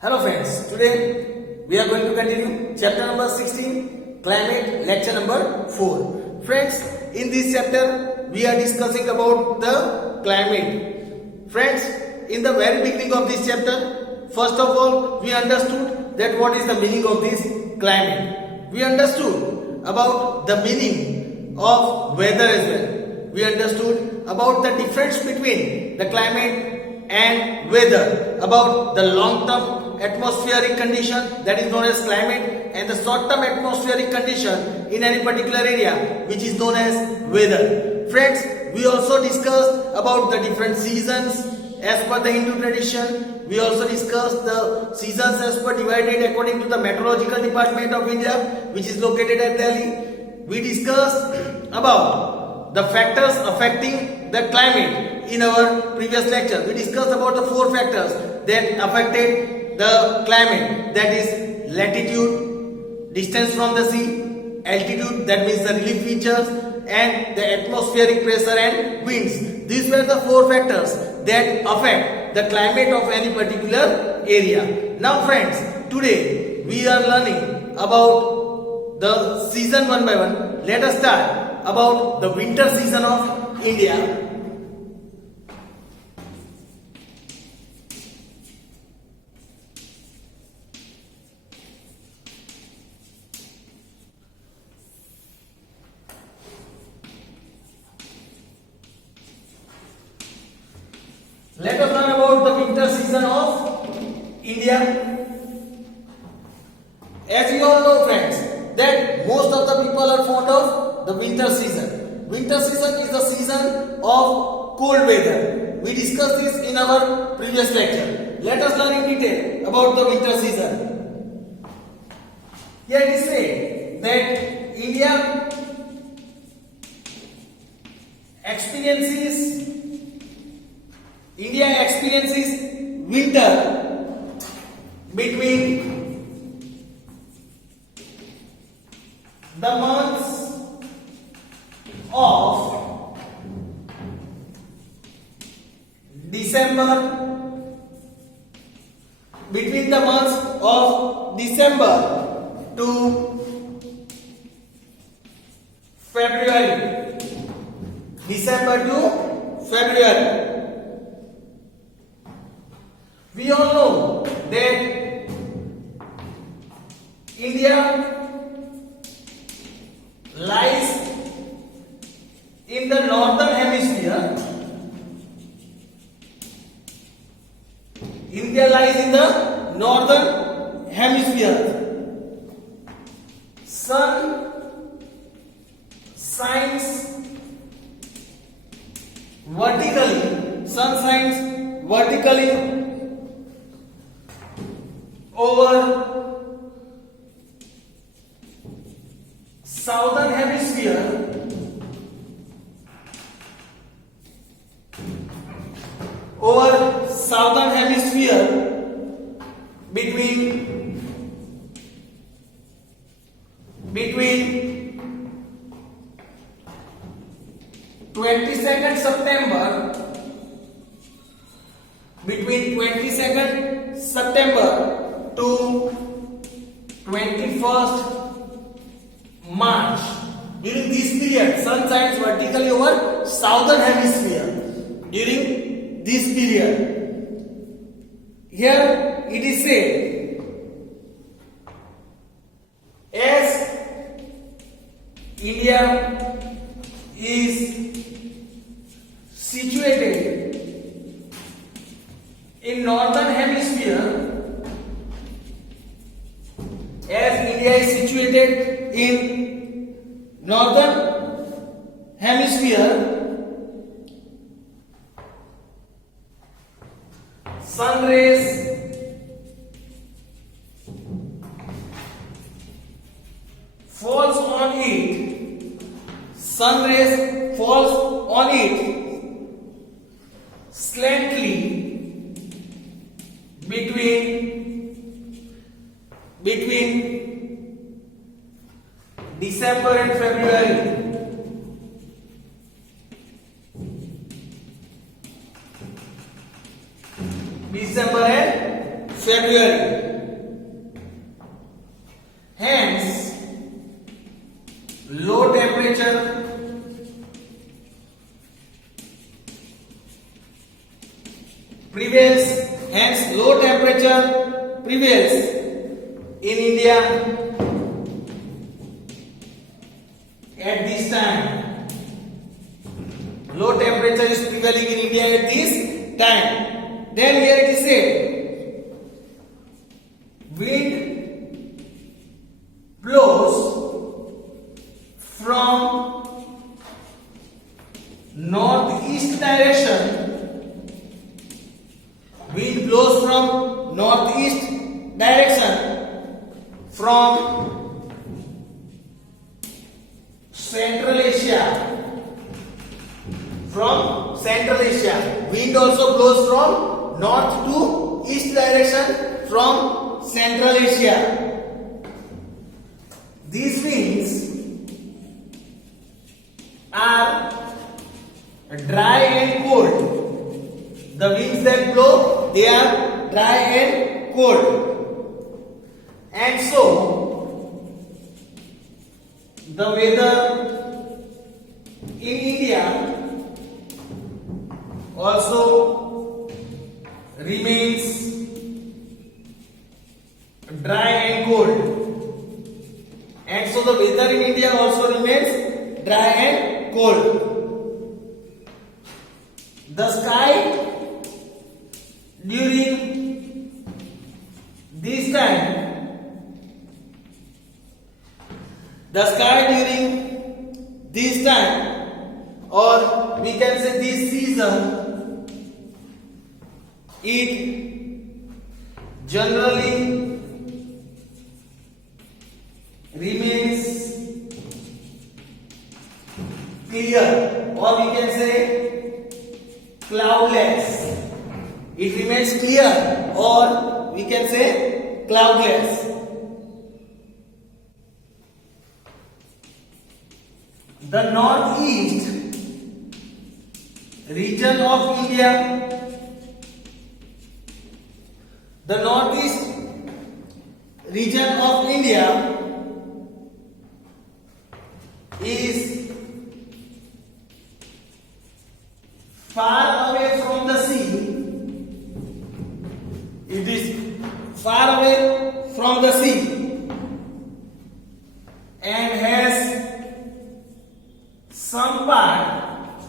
Hello friends, today we are going to continue chapter number 16, climate, lecture number 4. Friends, in this chapter we are discussing about the climate. Friends, in the very beginning of this chapter, first of all we understood that what is the meaning of this climate. We understood about the meaning of weather as well. We understood about the difference between the climate and weather, about the long-term atmospheric condition that is known as climate and the short-term atmospheric condition in any particular area which is known as weather. Friends, we also discussed about the different seasons as per the Hindu tradition. We also discussed the seasons as per divided according to the Meteorological Department of India which is located at Delhi. We discussed about the factors affecting the climate in our previous lecture. We discussed about the 4 factors that affected the climate, that is latitude, distance from the sea, altitude, that means the relief features, and the atmospheric pressure and winds. These were the 4 factors that affect the climate of any particular area. Now friends, today we are learning about the season one by one. Let us start about the winter season of India. Let us learn about the winter season of India. As you all know friends, that most of the people are fond of the winter season. Winter season is the season of cold weather. We discussed this in our previous lecture. Let us learn in detail about the winter season. Here it is said that India experiences winter between the months of December to February. December to February. We all know that India lies in the northern hemisphere. India lies in the northern hemisphere. Sun shines vertically over southern hemisphere between 22nd September to 21st March. During this period, sun shines vertically over southern hemisphere. During this period, here it is said, as India is situated in northern hemisphere, sun rays falls on it slightly between December and February. December and February. prevails, hence low temperature prevails in India at this time. Low temperature is prevailing in India at this time. Then here it is said, wind blows from northeast direction. Wind blows from northeast direction from Central Asia. From Central Asia. Wind also blows from north to east direction from Central Asia. These winds are dry and cold. The winds that blow, they are dry and cold. And so, the weather in India also remains dry and cold. And so the weather in India also remains dry and cold. The sky during this time, or we can say this season, it generally remains clear, or we can say cloudless. It remains clear, or we can say cloudless. The northeast region of India, is far away from the sea. It is far away from the sea and has some part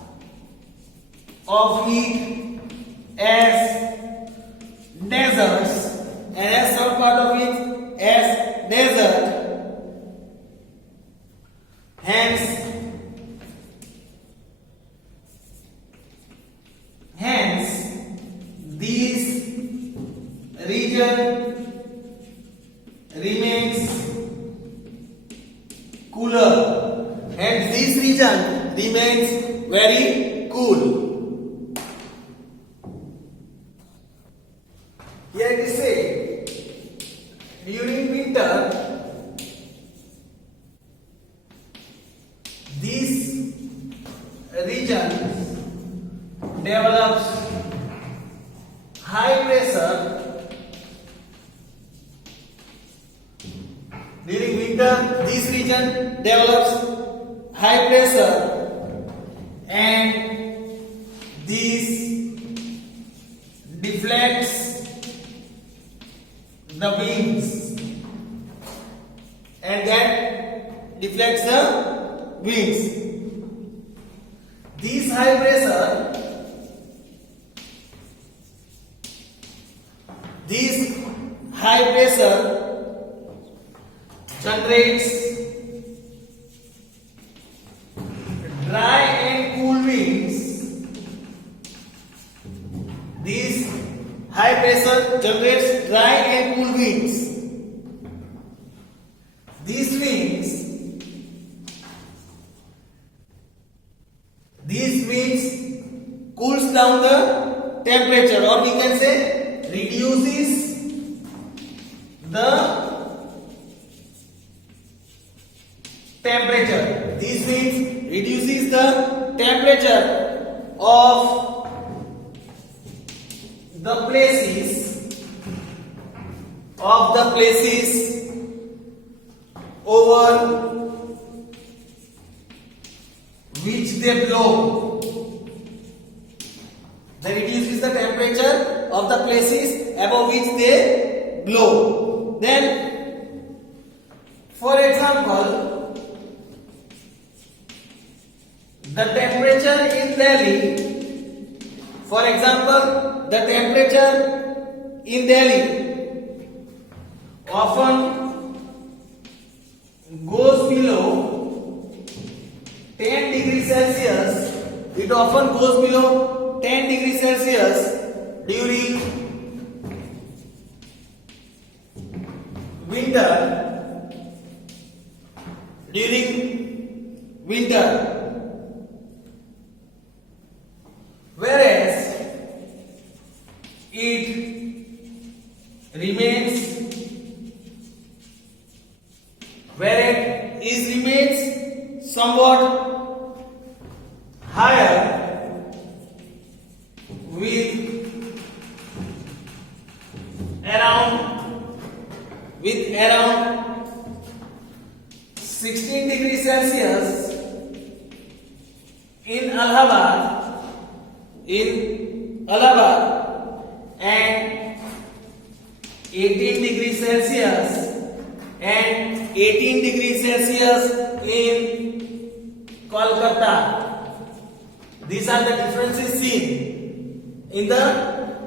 of it as deserts, and has some part of it as desert. Hence this region remains cooler. Hence this region remains very cool. Here it is said, during winter, this region develops high pressure. During winter, this region develops high pressure, and this deflects the winds, and that deflects the winds. This high pressure generates dry and cool winds. This high pressure generates dry and cool winds. These winds cools down the temperature, or we can say reduces the temperature. This means reduces the temperature of the places over which they blow. Then it uses the temperature of the places above which they blow. Then, for example, the temperature in Delhi, for example, the temperature in Delhi often goes below 10 degrees Celsius. It often goes below 10 degrees Celsius during winter. Whereas it remains somewhat higher with around 16 degrees Celsius in Allahabad and 18 degrees Celsius in Kolkata. These are the differences seen in the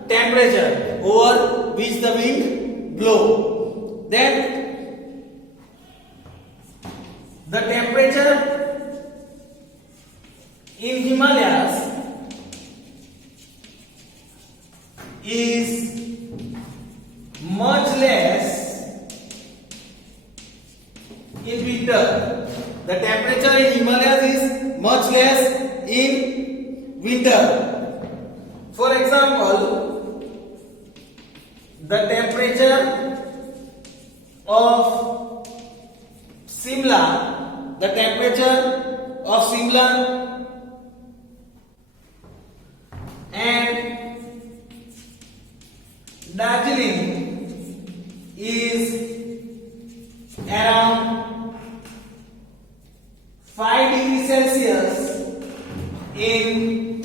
temperature over which the wind blow. Then the temperature in Himalayas is much less in winter. The temperature in Himalayas is much less in winter. For example, the temperature of Simla and Darjeeling is around 5 degrees Celsius in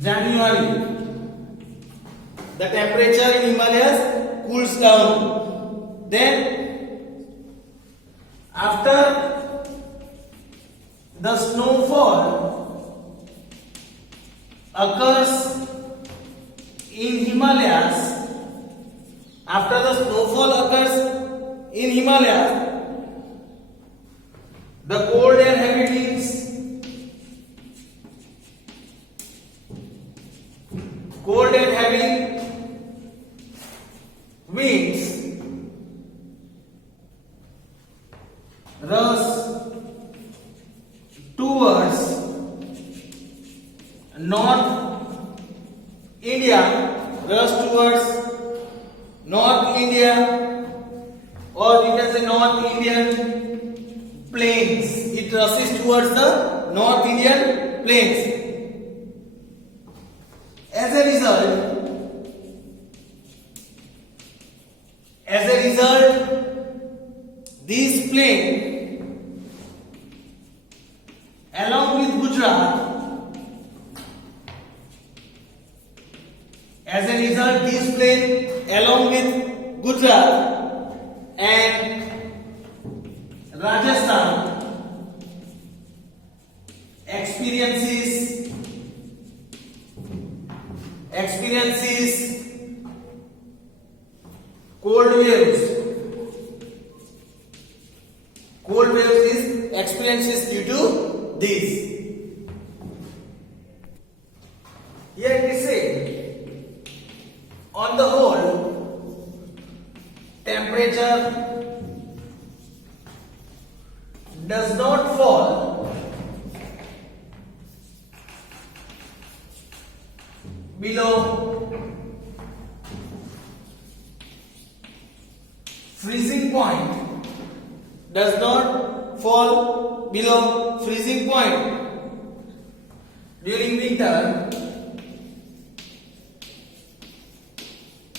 January. The temperature in Himalayas cools down. Then, after the snowfall occurs in Himalayas, the cold air heavy winds rush towards North India, or you can say North Indian plains. It rushes towards the North Indian plains. As a result, this plain along with Gujarat, and Rajasthan experiences cold waves. Cold waves is experiences due to this. Here it is said, on the whole, temperature does not fall below freezing point. Does not fall below freezing point during winter,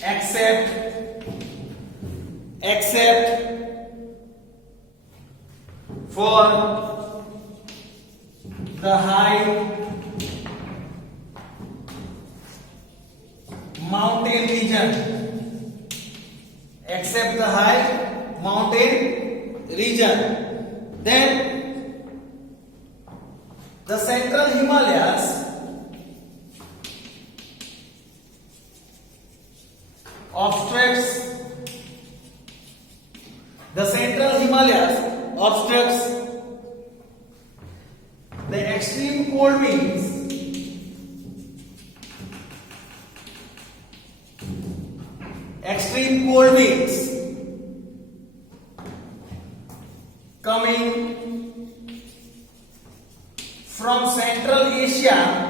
except for the high mountain region, except the high mountain region. Then the central Himalayas obstructs the extreme cold winds coming from Central Asia.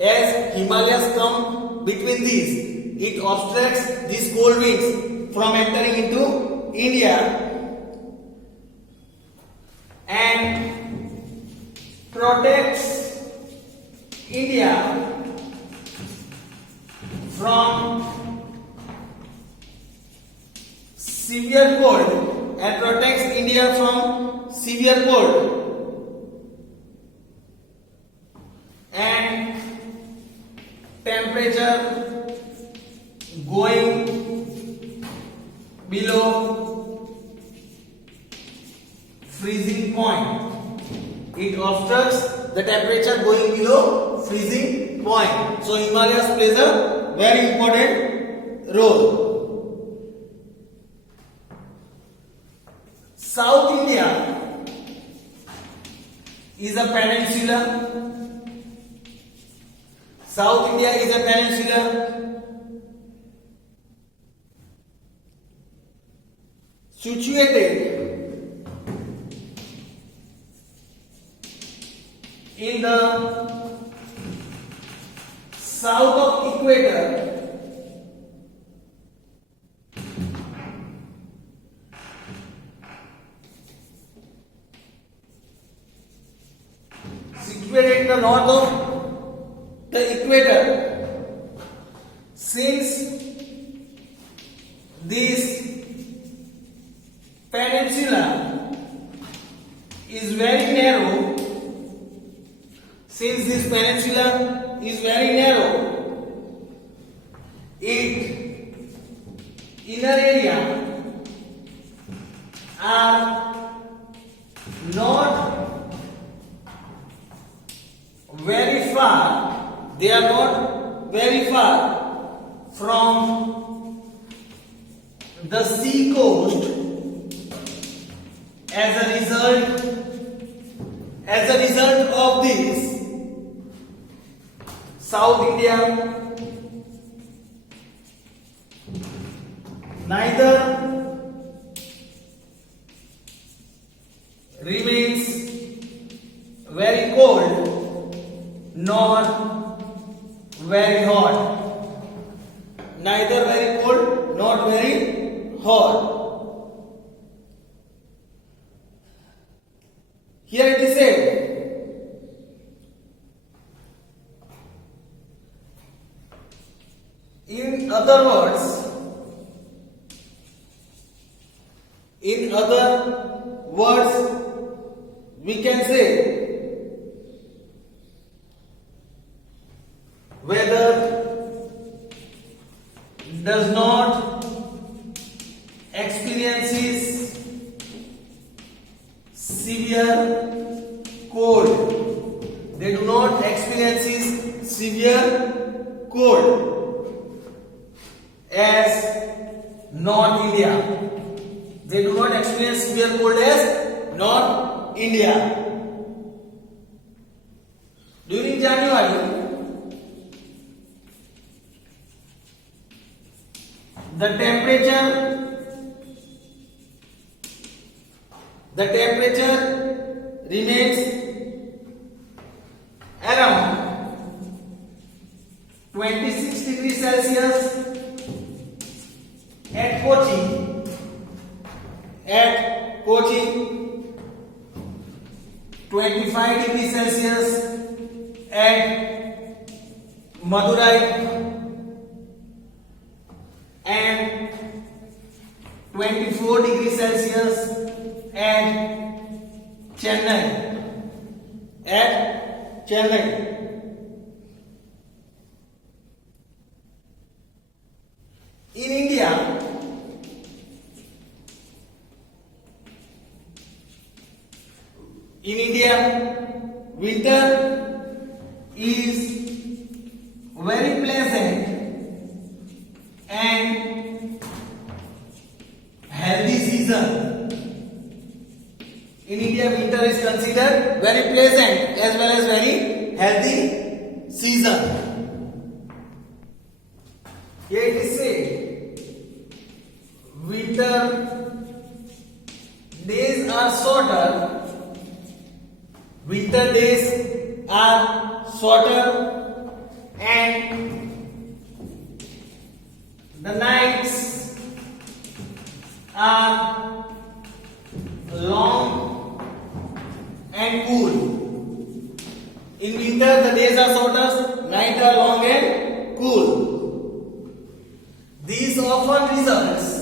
As Himalayas come between these, it obstructs these cold winds from entering into India and protects India from severe cold and temperature going below freezing point. It obstructs the temperature going below freezing point. So Himalayas plays a very important role. South India is a peninsula. Situated in the south of equator. Situated in the north of the equator. Since this peninsula is very narrow, its inner area are not very far. They are not very far from the sea coast. As a result of this, South India neither remains very cold nor very hot. Neither very cold nor very hot. Here it is said, in other words, we can say weather does not experiences severe cold. They do not experience severe cold as North India. They do not experience severe cold as North India. During January, the temperature remains around 26 degrees Celsius at Kochi, 25 degrees Celsius at Madurai, and 24 degrees Celsius at Chennai. In India, winter is very pleasant and healthy season. In India, winter is considered very pleasant as well as very healthy season. Here it is said, winter days are shorter. Winter days are shorter and the nights are long and cool. In winter, the days are shorter, nights are long and cool. These often results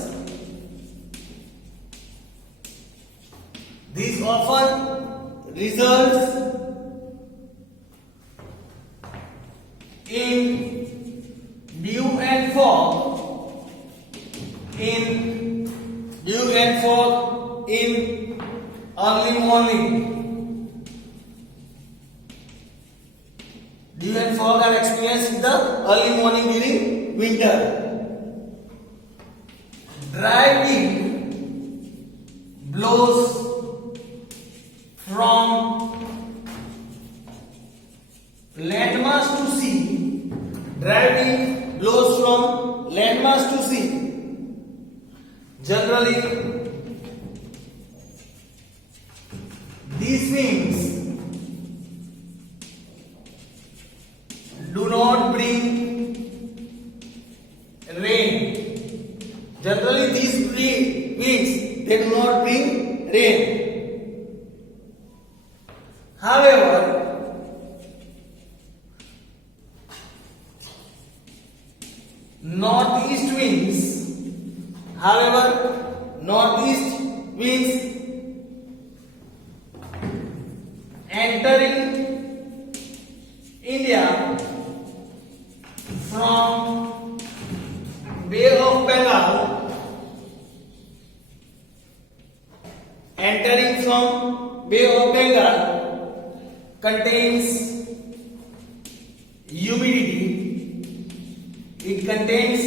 in dew and fog in early morning. Dew and fog are experienced in the early morning during winter. Dry wind blows from landmass to sea. Dry wind blows from landmass to sea. Generally, these winds do not bring rain. Generally, these winds, they do not bring rain. However, northeast winds entering India from Bay of Bengal, contains humidity. It contains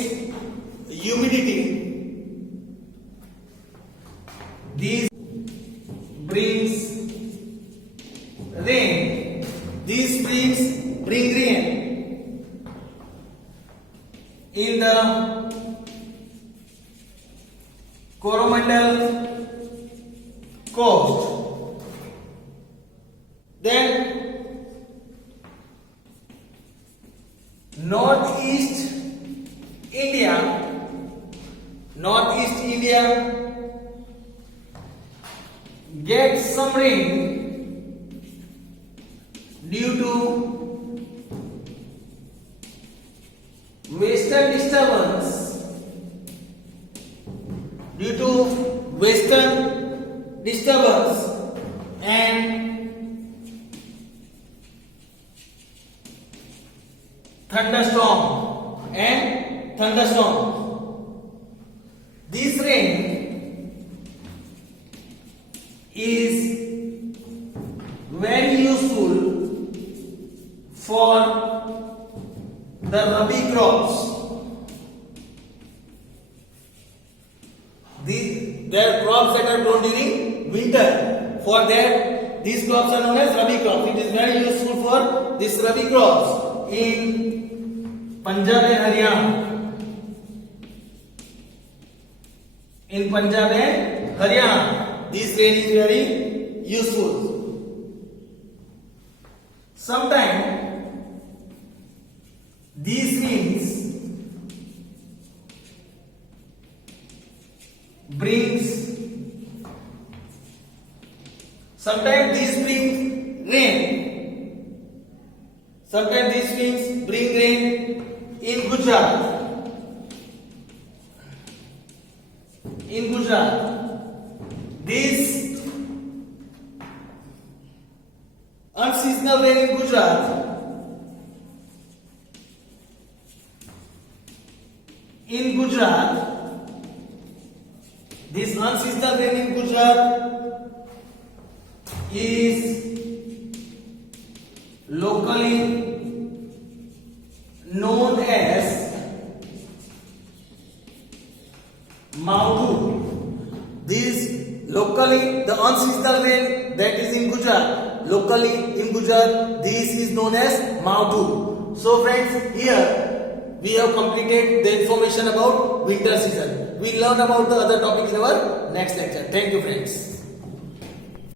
humidity. These brings rain. These springs bring rain in the Coromandel coast. Then northeast India gets some rain due to western disturbance and thunderstorm. This rain is very useful for the rabi crops. Their crops that are grown during winter. For that, these crops are known as rabi crops. It is very useful for these rabi crops in Punjab and Haryana. This rain is very useful. Sometimes these winds brings rain. Sometimes these winds bring rain in Gujarat. This unseasonal rain in Gujarat is locally known as Maudhu. This locally, the unseasonal rain that is in Gujarat, locally in Gujarat, this is known as Maudhu. So friends, here we have completed the information about winter season. We learn about the other topic in our next lecture. Thank you friends.